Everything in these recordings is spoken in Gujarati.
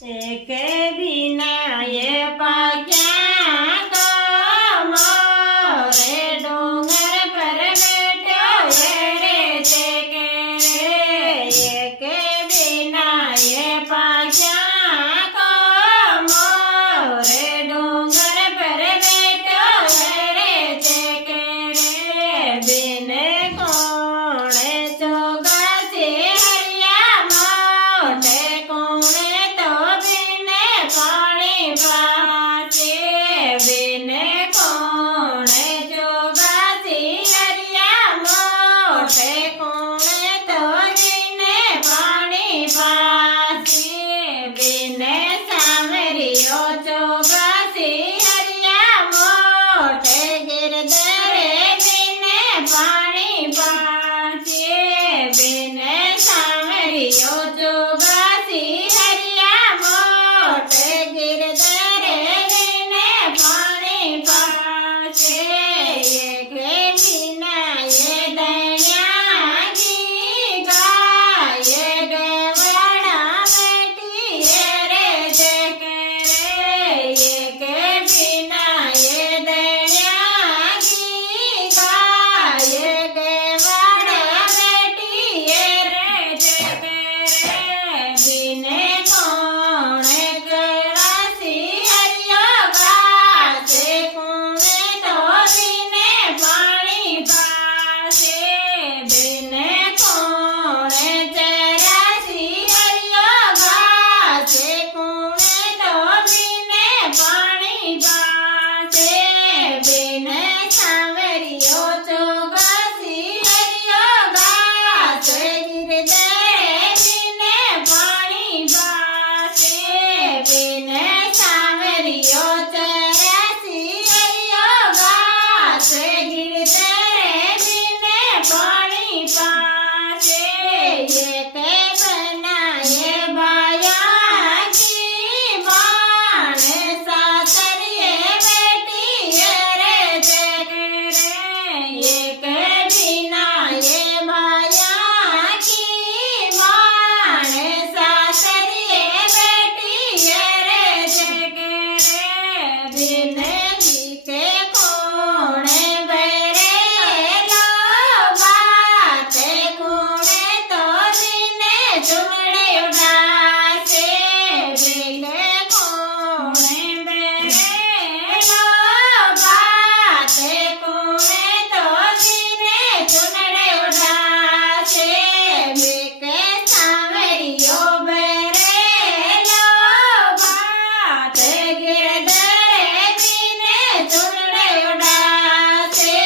એક વિનાય પાક્યા તો મોરે ડુંગર પર બેઠો રે તે કે રે એક વિનાય પાક્યા તો મોરે ડુંગર પર બેઠો રે તે કે રે બિન કોણે ચોગાસે હરિયા મોઢે કોણે પાણી પાસે બિન કોણે જોગાસી હરિયા મોઢે કોણે તો બિને પાણી પાસે બિન સામરિયો ચોગાસી હરિયા મોઢે ગિરધરે બિને પાણી પાસે બિન સામરિયો ચોગાસી હરિયા મોઢે ગિરધરે બિને પાણી પાસે એક વિનાય દયાજી ગાય ગવડા બેટી રે તે કે રે એક વિનાય દયાજી ગાય ગવડા બેટી રે તે કે રે બિને કોણે કરાસી હરિયો ગાશે કોણે તો બિને પાણી પાસે બિને કોણે ચરાસી હરિયો ગાશે કોણે તો બિને પાણી પાસે બિને સાવરિયો ચોગાસી હરિયો ગાશે ગિરધરે બિને પાણી પાસે બિને સાવરિયો ચરાસી હરિયો ગાશે ગિરધરે બિને પાણી પાસે એક બનાય બાયાજી બાણે સાસરીએ બેટી રે તે કે રે એક વિનાય બાયાજી બાણે સાસરીએ બેટી રે તે કે રે બિને કે કોણે બેરેલો બાતે કોણે તો બિને ચૂમડે ઉડાસે બિને કોણે બેરેલો બાતે કોણે તો બિને ચૂમડે ઉડાસે બીકે સાવરિયો બેરેલો બાતે ગિરધરે બિને ચૂમડે ઉડાસે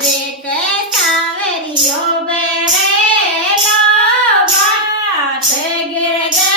બીકે સાવરિયો બેરેલો બાતે ગિરધરે